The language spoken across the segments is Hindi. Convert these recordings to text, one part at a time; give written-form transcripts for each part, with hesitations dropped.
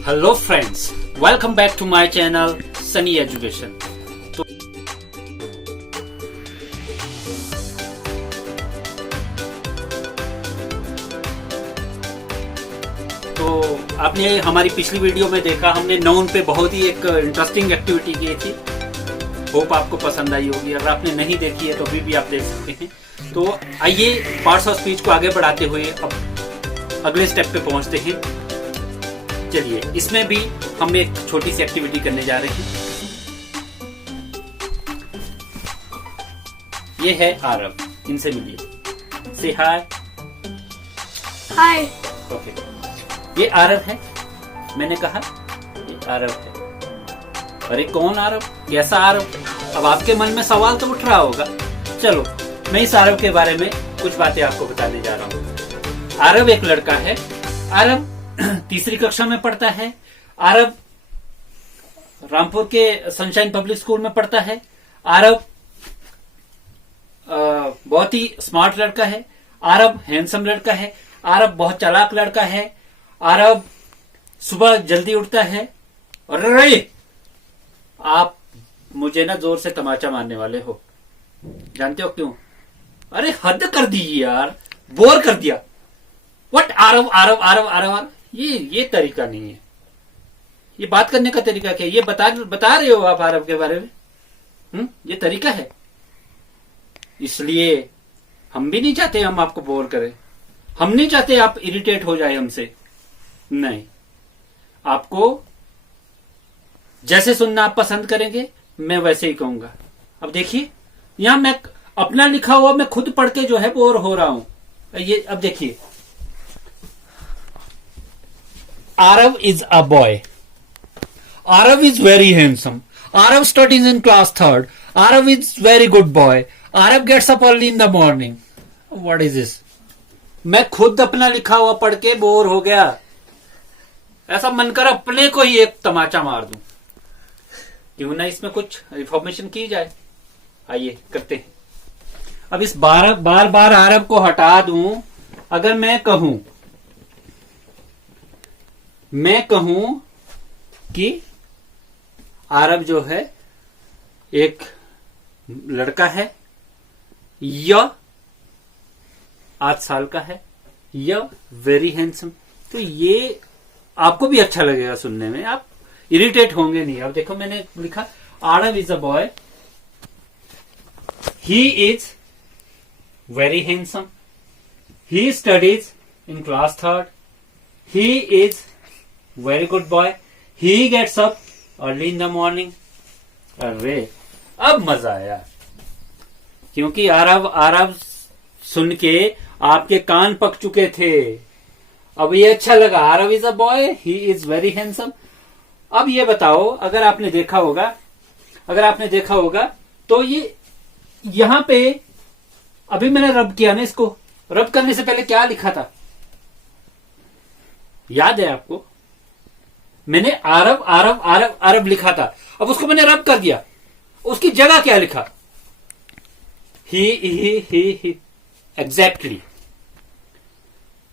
Hello friends, welcome back to my channel Sunny education. तो आपने हमारी पिछली वीडियो में देखा, हमने नाउन पे बहुत ही एक इंटरेस्टिंग एक्टिविटी की थी। होप आपको पसंद आई होगी। अगर आपने नहीं देखी है तो अभी भी आप देख सकते हैं। तो आइए पार्ट्स ऑफ स्पीच को आगे बढ़ाते हुए अब अगले स्टेप पे पहुंचते हैं। चलिए, इसमें भी हम एक छोटी सी एक्टिविटी करने जा रहे हैं। ये है आरव, इनसे मिलिए, से हाय। हाय। ओके, ये आरव है। मैंने कहा ये आरव है। अरे कौन आरव, कैसा आरव? अब आपके मन में सवाल तो उठ रहा होगा। चलो, मैं इस आरव के बारे में कुछ बातें आपको बताने जा रहा हूँ। आरव एक लड़का है। आरव तीसरी कक्षा में पढ़ता है। आरव रामपुर के सनशाइन पब्लिक स्कूल में पढ़ता है। आरव बहुत ही स्मार्ट लड़का है। आरव हैंडसम लड़का है। आरव बहुत चालाक लड़का है। आरव सुबह जल्दी उठता है। और आप मुझे ना जोर से तमाचा मारने वाले हो, जानते हो क्यों? अरे हद कर दी यार, बोर कर दिया। व्हाट आरव आरव आरव आरव आरव, ये तरीका नहीं है। ये बात करने का तरीका क्या है? ये बता रहे हो आप आरव के बारे में? ये तरीका है। इसलिए हम भी नहीं चाहते हम आपको बोर करें। हम नहीं चाहते आप इरिटेट हो जाए हमसे। नहीं, आपको जैसे सुनना आप पसंद करेंगे, मैं वैसे ही कहूंगा। अब देखिए, यहां मैं अपना लिखा हुआ मैं खुद पढ़ के जो है बोर हो रहा हूं। ये अब देखिए, Arav is a boy. Arav is very handsome. Arav studies in class 3rd. Arav is very good boy. Arav gets up early in the morning. What is this? मैं खुद अपना लिखा हुआ पढ़ के बोर हो गया। ऐसा मन कर अपने को ही एक तमाचा मार दूं। क्यों ना इसमें कुछ रिफॉर्मेशन की जाए। आइए करते हैं। अब इस बार बार आरव को हटा दूं। अगर मैं कहूं कि आरव जो है एक लड़का है, या 8 साल का है, या वेरी हैंडसम, तो ये आपको भी अच्छा लगेगा सुनने में। आप इरिटेट होंगे नहीं। अब देखो, मैंने लिखा Aarav is a boy, he is very handsome, he studies in class 3rd, he is very good boy, he gets up early in the morning. अरे अब मजा आया, क्योंकि आरव सुन के आपके कान पक चुके थे। अब ये अच्छा लगा। Aarav is a boy, he is very handsome. अब ये बताओ, अगर आपने देखा होगा तो ये यहां पे अभी मैंने रब किया ना, इसको रब करने से पहले क्या लिखा था, याद है आपको? मैंने आरव आरव आरव आरव लिखा था। अब उसको मैंने रब कर दिया। उसकी जगह क्या लिखा? ही एग्जैक्टली।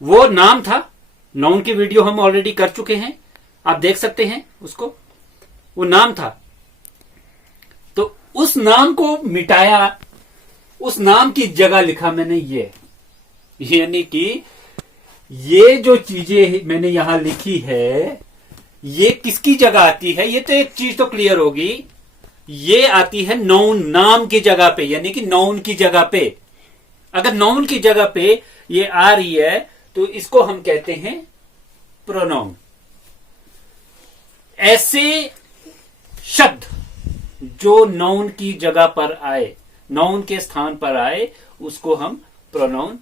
वो नाम था। नाउन की वीडियो हम ऑलरेडी कर चुके हैं, आप देख सकते हैं उसको। वो नाम था, तो उस नाम को मिटाया, उस नाम की जगह लिखा मैंने ये। यानी कि ये जो चीजें मैंने यहां लिखी है, ये किसकी जगह आती है? ये तो एक चीज तो क्लियर होगी, ये आती है नाउन, नाम की जगह पे, यानी कि नाउन की जगह पे। अगर नाउन की जगह पे ये आ रही है तो इसको हम कहते हैं प्रोनाउन। ऐसे शब्द जो नाउन की जगह पर आए, नाउन के स्थान पर आए, उसको हम प्रोनाउन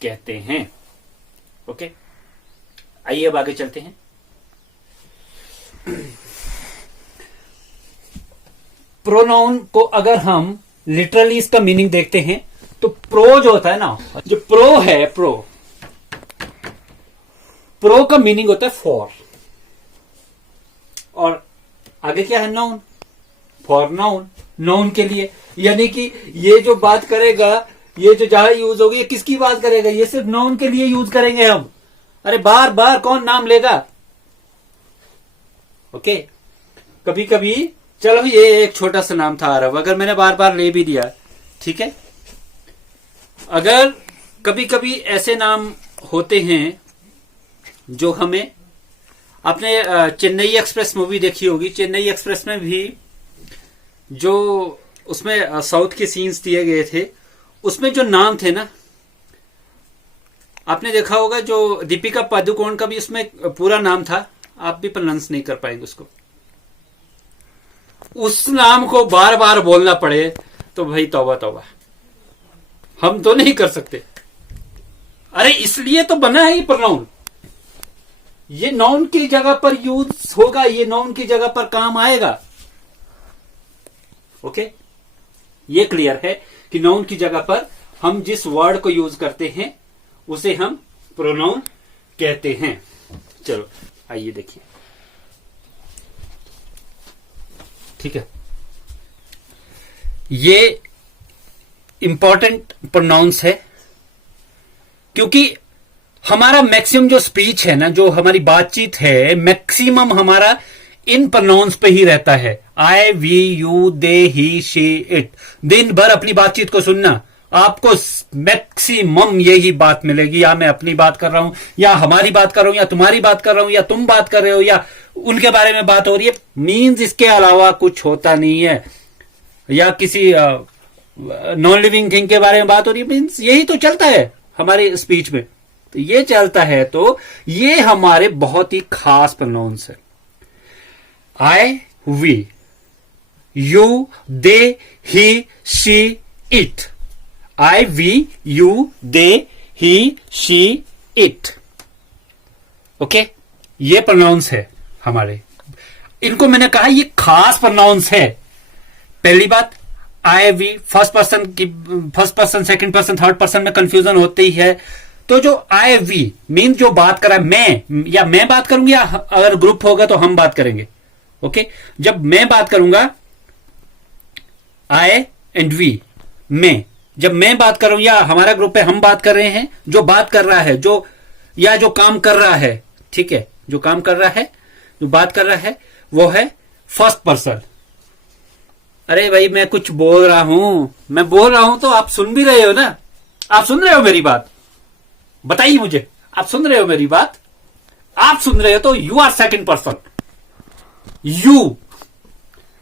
कहते हैं। ओके, आइए अब आगे चलते हैं। प्रोनाउन को अगर हम लिटरली इसका मीनिंग देखते हैं तो प्रो जो होता है ना, जो प्रो है, प्रो का मीनिंग होता है फॉर, और आगे क्या है? नाउन। फॉर नाउन, नाउन के लिए। यानी कि ये जो बात करेगा, ये जो जहां यूज होगी, ये किसकी बात करेगा? ये सिर्फ नाउन के लिए यूज करेंगे हम। अरे बार बार कौन नाम लेगा? ओके। कभी कभी चलो ये एक छोटा सा नाम था आरव, अगर मैंने बार बार ले भी दिया, ठीक है। अगर कभी कभी ऐसे नाम होते हैं जो हमें, आपने चेन्नई एक्सप्रेस मूवी देखी होगी, चेन्नई एक्सप्रेस में भी जो उसमें साउथ के सीन्स दिए गए थे, उसमें जो नाम थे ना, आपने देखा होगा जो दीपिका पादुकोण का भी उसमें पूरा नाम था, आप भी प्रोनाउंस नहीं कर पाएंगे उसको, उस नाम को बार बार बोलना पड़े तो भाई तौबा तौबा, हम तो नहीं कर सकते। अरे इसलिए तो बना है ये प्रोनाउन, ये नाउन की जगह पर यूज होगा, ये नाउन की जगह पर काम आएगा। ओके, ये क्लियर है कि नाउन की जगह पर हम जिस वर्ड को यूज करते हैं उसे हम प्रोनाउन कहते हैं। चलो आइए देखिए, ठीक है। ये इंपॉर्टेंट प्रोनाउंस है क्योंकि हमारा मैक्सिमम जो स्पीच है ना, जो हमारी बातचीत है, मैक्सिमम हमारा इन प्रोनाउंस पे ही रहता है। I, we, you, they, he, she, it. दिन भर अपनी बातचीत को सुनना, आपको मैक्सिमम यही बात मिलेगी। या मैं अपनी बात कर रहा हूं, या हमारी बात कर रहा हूं, या तुम्हारी बात कर रहा हूं, या तुम बात कर रहे हो, या उनके बारे में बात हो रही है। मीन्स इसके अलावा कुछ होता नहीं है। या किसी नॉन लिविंग थिंग के बारे में बात हो रही है, मीन्स यही तो चलता है हमारे स्पीच में। तो ये चलता है, तो ये हमारे बहुत ही खास प्रोनाउंस है। I, we, you, they, he, she, it. I, we, you, they, he, she, it. Okay, ये प्रोनाउंस है हमारे। इनको मैंने कहा ये खास प्रोनाउंस है। पहली बात, I, we, first person, second person, third person में कंफ्यूजन होती ही है। तो जो आई, वी मीन जो बात कर रहा है, मैं, या मैं बात करूंगी, या अगर ग्रुप होगा तो हम बात करेंगे। ओके, जब मैं बात करूंगा, आई एंड वी, मैं, जब मैं बात कर रहा हूं या हमारा ग्रुप है, हम बात कर रहे हैं, जो बात कर रहा है, जो या जो काम कर रहा है, ठीक है, जो काम कर रहा है, जो बात कर रहा है, वो है फर्स्ट पर्सन। अरे भाई मैं कुछ बोल रहा हूं, मैं बोल रहा हूं तो आप सुन भी रहे हो ना, आप सुन रहे हो मेरी बात, बताइए मुझे, आप सुन रहे हो मेरी बात? आप सुन रहे हो तो you are second person.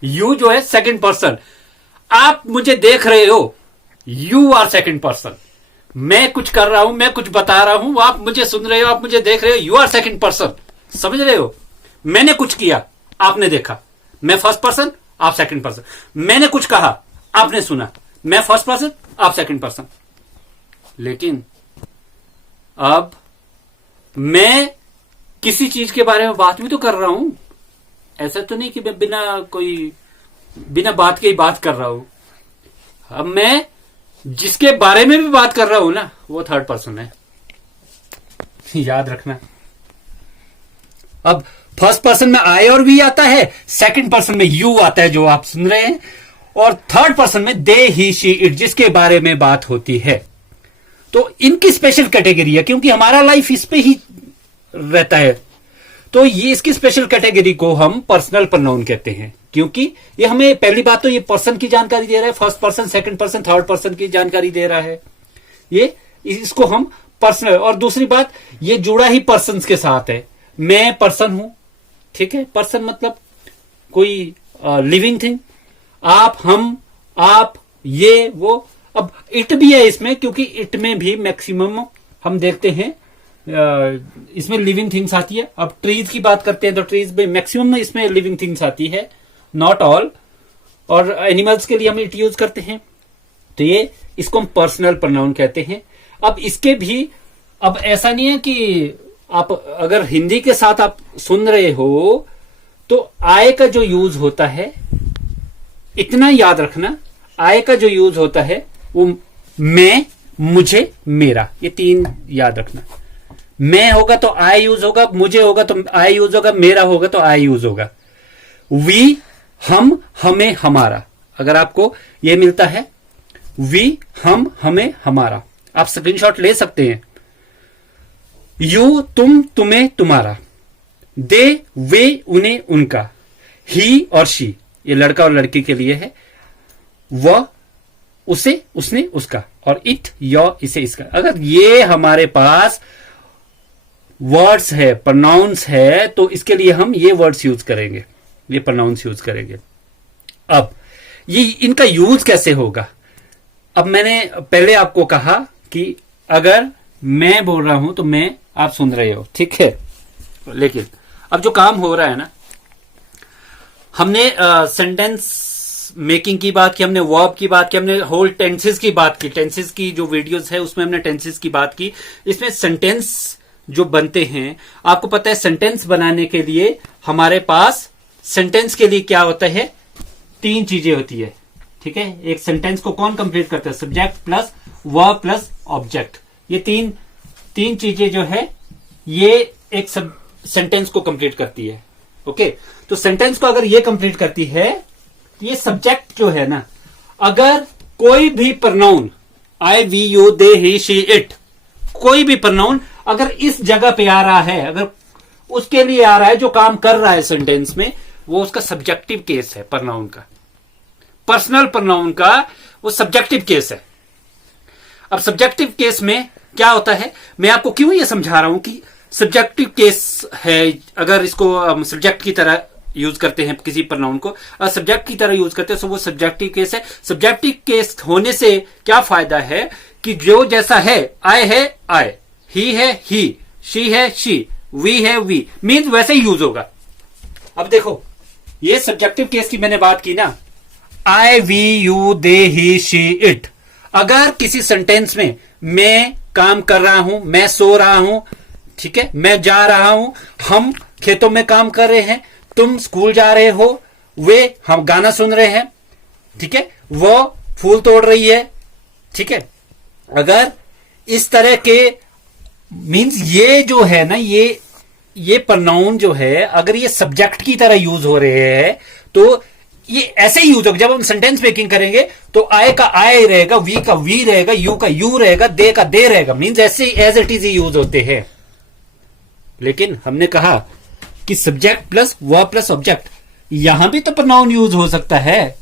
You जो है सेकंड पर्सन। आप मुझे देख रहे हो, यू आर सेकंड पर्सन। मैं कुछ कर रहा हूं, मैं कुछ बता रहा हूं, आप मुझे सुन रहे हो, आप मुझे देख रहे हो, यू आर सेकंड पर्सन। समझ रहे हो? मैंने कुछ किया, आपने देखा, मैं फर्स्ट पर्सन, आप सेकंड पर्सन। मैंने कुछ कहा, आपने सुना, मैं फर्स्ट पर्सन, आप सेकंड पर्सन। लेकिन अब मैं किसी चीज के बारे में बात भी तो कर रहा हूं। ऐसा तो नहीं कि मैं बिना बात के ही बात कर रहा हूं। अब मैं जिसके बारे में भी बात कर रहा हूं ना, वो थर्ड पर्सन है। याद रखना। अब फर्स्ट पर्सन में आई और वी आता है, सेकंड पर्सन में यू आता है जो आप सुन रहे हैं, और थर्ड पर्सन में दे, ही, शी, इट जिसके बारे में बात होती है। तो इनकी स्पेशल कैटेगरी है क्योंकि हमारा लाइफ इस पे ही रहता है। तो ये इसकी स्पेशल कैटेगरी को हम पर्सनल प्रोनाउन कहते हैं क्योंकि ये हमें, पहली बात तो ये पर्सन की जानकारी दे रहा है, first person, second person, third person की जानकारी दे रहा है। ये इसको हम पर्सनल, और दूसरी बात ये जुड़ा ही पर्सन के साथ है। मैं पर्सन हूं, ठीक है, पर्सन मतलब कोई लिविंग थिंग, आप, हम, आप, ये, वो। अब इट भी है इसमें क्योंकि इट में भी मैक्सिमम हम देखते हैं इसमें लिविंग थिंग्स आती है। अब ट्रीज की बात करते हैं तो ट्रीज में मैक्सिमम इसमें लिविंग थिंग्स आती है, नॉट ऑल। और एनिमल्स के लिए हम इट यूज करते हैं। तो ये इसको हम पर्सनल प्रोनाउन कहते हैं। अब इसके भी, अब ऐसा नहीं है कि आप अगर हिंदी के साथ आप सुन रहे हो तो आय का जो यूज होता है, इतना याद रखना, आय का जो यूज होता है वो मैं, मुझे, मेरा, ये तीन याद रखना। मैं होगा तो आई यूज होगा, मुझे होगा तो आई यूज होगा, मेरा होगा तो आई यूज होगा। वी, हम, हमें, हमारा। अगर आपको ये मिलता है वी, हम, हमें, हमारा, आप स्क्रीनशॉट ले सकते हैं। यू, तुम, तुम्हें, तुम्हारा। दे, वे, उन्हें, उनका, ही और शी ये लड़का और लड़की के लिए है, वह, उसे, उसने, उसका, और इट, योर, इसे, इसका। अगर ये हमारे पास वर्ड्स है, प्रोनाउंस है, तो इसके लिए हम ये वर्ड्स यूज करेंगे, ये प्रोनाउंस यूज करेंगे। अब ये इनका यूज कैसे होगा? अब मैंने पहले आपको कहा कि अगर मैं बोल रहा हूं तो मैं, आप सुन रहे हो, ठीक है। लेकिन अब जो काम हो रहा है ना, हमने सेंटेंस मेकिंग की बात की, हमने वर्ब की बात की, हमने होल टेंसेस की बात की। टेंसेस की जो वीडियोस है उसमें हमने टेंसेस की बात की। इसमें सेंटेंस जो बनते हैं, आपको पता है सेंटेंस बनाने के लिए हमारे पास सेंटेंस के लिए क्या होता है, 3 चीजें होती है, ठीक है। एक सेंटेंस को कौन कंप्लीट करता है? Subject plus verb plus object. ये तीन चीजें जो है ये एक सेंटेंस को कंप्लीट करती है। ओके, तो सेंटेंस को अगर ये कंप्लीट करती है, ये सब्जेक्ट जो है ना, अगर कोई भी pronoun, I, we, you, they, he, she, it, कोई भी प्रोनाउन अगर इस जगह पे आ रहा है, अगर उसके लिए आ रहा है जो काम कर रहा है सेंटेंस में, वो उसका सब्जेक्टिव केस है। प्रोनाउन का, पर्सनल प्रोनाउन का वो सब्जेक्टिव केस है। अब सब्जेक्टिव केस में क्या होता है, मैं आपको क्यों ये समझा रहा हूं कि सब्जेक्टिव केस है। अगर इसको हम सब्जेक्ट की तरह यूज करते हैं, किसी प्रोनाउन को सब्जेक्ट की तरह यूज करते हैं, तो वो सब्जेक्टिव केस है। सब्जेक्टिव केस होने से क्या फायदा है कि जो जैसा है, आई है आई, ही है ही, शी है शी, वी है वी, मीन्स वैसे ही यूज होगा। अब देखो, ये सब्जेक्टिव केस की मैंने बात की ना, I, we, you, they, he, she, it. अगर किसी सेंटेंस में मैं काम कर रहा हूं, मैं सो रहा हूं, ठीक है, मैं जा रहा हूं, हम खेतों में काम कर रहे हैं, तुम स्कूल जा रहे हो, वे, हम गाना सुन रहे हैं, ठीक है, वो फूल तोड़ रही है, ठीक है। अगर इस तरह के मीन्स ये जो है ना, ये प्रोनाउन जो है, अगर ये सब्जेक्ट की तरह यूज हो रहे हैं, तो ये ऐसे ही यूज होगा। जब हम सेंटेंस मेकिंग करेंगे तो आई का आई रहेगा, वी का वी रहेगा, यू का यू रहेगा, दे का दे रहेगा, मीन्स ऐसे एज इट इज यूज होते हैं। लेकिन हमने कहा कि subject plus verb plus object, यहां भी तो प्रोनाउन यूज हो सकता है,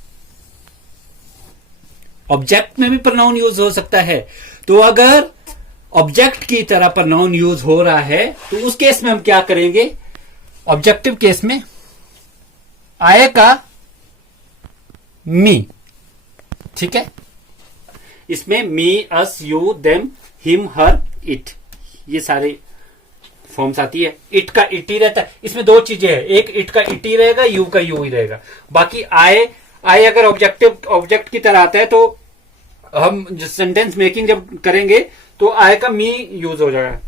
ऑब्जेक्ट में भी प्रोनाउन यूज हो सकता है। तो अगर ऑब्जेक्ट की तरह प्रोनाउन यूज हो रहा है, तो उस केस में हम क्या करेंगे? ऑब्जेक्टिव केस में आएगा मी, ठीक है। इसमें me, us, you, them, him, her, it, ये सारे फॉर्म्स आती है। इट का इट ही रहता है। इसमें 2 चीजें हैं, एक इट का इट ही रहेगा, यू का यू ही रहेगा। बाकी आए अगर ऑब्जेक्ट की तरह आता है, तो हम सेंटेंस मेकिंग जब करेंगे तो आय का मी यूज हो जाएगा,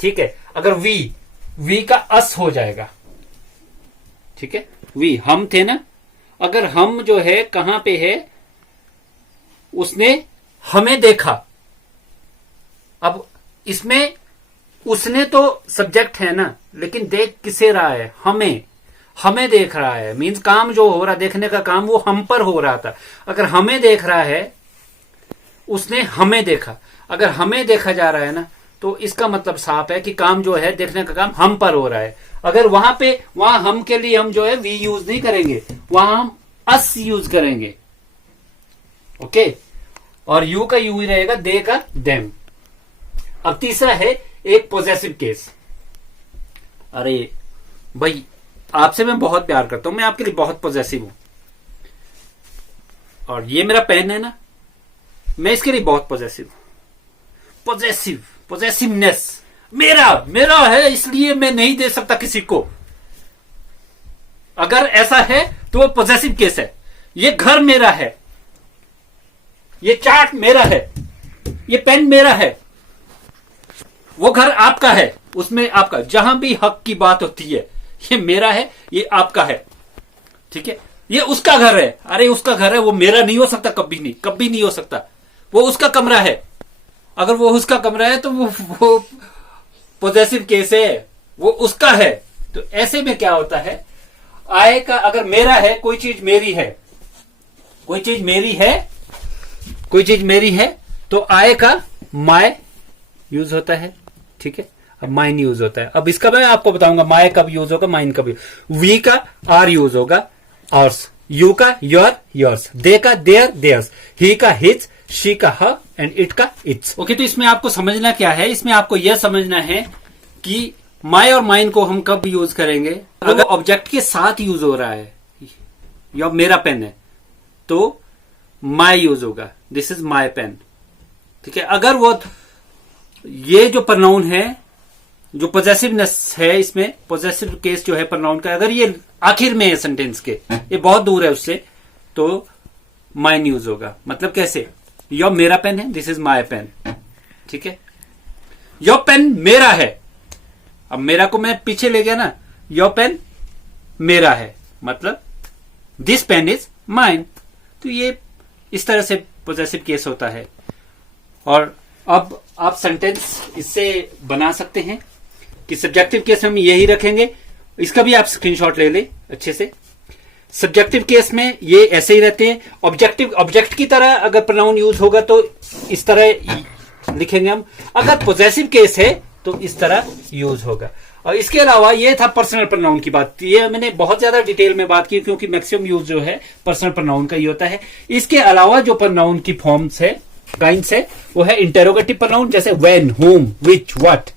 ठीक है। अगर वी का अस हो जाएगा, ठीक है। वी, हम थे ना, अगर हम जो है कहां पे है, उसने हमें देखा। अब इसमें उसने तो सब्जेक्ट है ना, लेकिन देख किसे रहा है? हमें देख रहा है, मीन्स काम जो हो रहा, देखने का काम वो हम पर हो रहा था। अगर हमें देख रहा है, उसने हमें देखा, अगर हमें देखा जा रहा है ना, तो इसका मतलब साफ है कि काम जो है, देखने का काम हम पर हो रहा है। अगर वहां हम के लिए हम जो है वी यूज नहीं करेंगे, वहां हम अस यूज करेंगे, ओके। और यू का यू ही रहेगा, दे का देम। अब तीसरा है एक पॉजेसिव केस। अरे भाई, आपसे मैं बहुत प्यार करता हूं, मैं आपके लिए बहुत पॉजेसिव हूं, और ये मेरा पेन है ना, मैं इसके लिए बहुत पॉजेसिव हूं। पॉजेसिवनेस मेरा है, इसलिए मैं नहीं दे सकता किसी को। अगर ऐसा है तो वो पॉजेसिव केस है। ये घर मेरा है, ये चार्ट मेरा है, ये पेन मेरा है, वो घर आपका है, उसमें आपका, जहां भी हक की बात होती है, ये मेरा है, ये आपका है, ठीक है। ये उसका घर है, अरे उसका घर है, वो मेरा नहीं हो सकता, कभी नहीं हो सकता। वो उसका कमरा है, अगर वो उसका कमरा है तो वो पॉजेसिव केस है, वो उसका है। तो ऐसे में क्या होता है, आय का अगर मेरा है, कोई चीज मेरी है, कोई चीज मेरी है, तो आय का माय यूज होता है, ठीक है। अब माइन यूज होता है। अब इसका मैं आपको बताऊंगा माय कब यूज होगा, माइन कब यूज। वी का आर यूज होगा, आवर्स। यू का योर, योर्स। दे का देयर, देयर्स। ही का हिज, शी का हर एंड इट का इट्स। ओके, तो इसमें आपको समझना क्या है, इसमें आपको यह समझना है कि माय और माइन को हम कब यूज करेंगे, अगर ऑब्जेक्ट के साथ यूज हो रहा है। या मेरा पेन है तो माय यूज होगा, दिस इज माय पेन, ठीक है। अगर वो ये जो प्रोनाउन है, जो पॉजेसिवनेस है, इसमें पॉजेसिव केस जो है प्रोनाउन का, अगर ये आखिर में है सेंटेंस के, ये बहुत दूर है उससे, तो माइन यूज होगा। मतलब कैसे, योर मेरा पेन है, दिस इज माय पेन, ठीक है। योर पेन मेरा है, अब मेरा को मैं पीछे ले गया ना, योर पेन मेरा है, मतलब दिस पेन इज माइन। तो ये इस तरह से पॉजेसिव केस होता है। और अब आप सेंटेंस इससे बना सकते हैं कि सब्जेक्टिव केस में हम यही रखेंगे। इसका भी आप स्क्रीनशॉट ले लें अच्छे से। सब्जेक्टिव केस में ये ऐसे ही रहते हैं। ऑब्जेक्ट की तरह अगर प्रोनाउन यूज होगा तो इस तरह लिखेंगे हम। अगर पॉजेसिव केस है तो इस तरह यूज होगा। और इसके अलावा ये था पर्सनल प्रोनाउन की बात। ये मैंने बहुत ज्यादा डिटेल में बात की क्योंकि मैक्सिमम यूज जो है पर्सनल प्रोनाउन का ही होता है। इसके अलावा जो प्रोनाउन की फॉर्म्स है, काइंड्स है, वो है इंटेरोगेटिव प्रोनाउन, जैसे when, whom, which, what।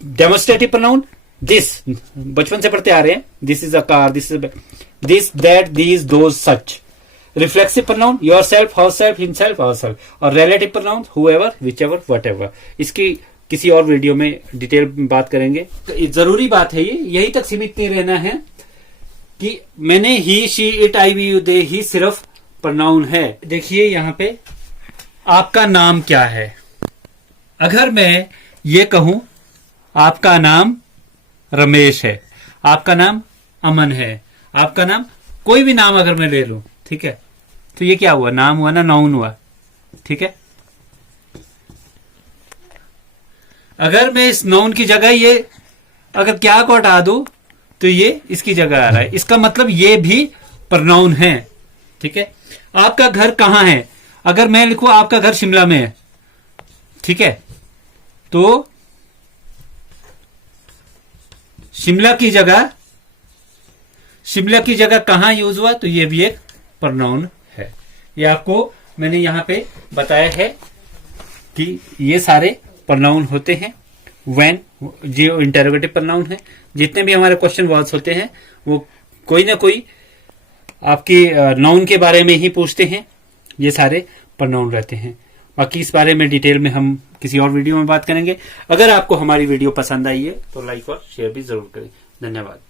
Demonstrative pronoun this, बचपन से पढ़ते आ रहे हैं, this is a car, this is this, that, these, those, such. Reflexive pronoun yourself, herself, himself, herself. और relative pronoun whoever, whichever, whatever. इसकी किसी और वीडियो में डिटेल बात करेंगे। तो जरूरी बात है ये, यही तक सीमित नहीं रहना है कि मैंने he, she, it, I, we, you, they ही सिर्फ प्रोनाउन है। देखिए यहां पे आपका नाम क्या है। अगर मैं ये कहूं आपका नाम रमेश है, आपका नाम अमन है, आपका नाम कोई भी नाम अगर मैं ले लूं, ठीक है, तो ये क्या हुआ, नाम हुआ ना, नाउन हुआ, ठीक है। अगर मैं इस नाउन की जगह ये अगर क्या को हटा दूं तो ये इसकी जगह आ रहा है, इसका मतलब ये भी प्रोनाउन है, ठीक है। आपका घर कहां है, अगर मैं लिखूं आपका घर शिमला में है, ठीक है, तो शिमला की जगह कहां यूज हुआ, तो ये भी एक प्रोनाउन है। ये आपको मैंने यहां पे बताया है कि ये सारे प्रोनाउन होते हैं। व्हेन जो इंटरोगेटिव प्रोनाउन है, जितने भी हमारे क्वेश्चन वर्ड्स होते हैं वो कोई ना कोई आपकी नाउन के बारे में ही पूछते हैं, ये सारे प्रोनाउन रहते हैं। बाकी इस बारे में डिटेल में हम किसी और वीडियो में बात करेंगे। अगर आपको हमारी वीडियो पसंद आई है तो लाइक और शेयर भी जरूर करें। धन्यवाद।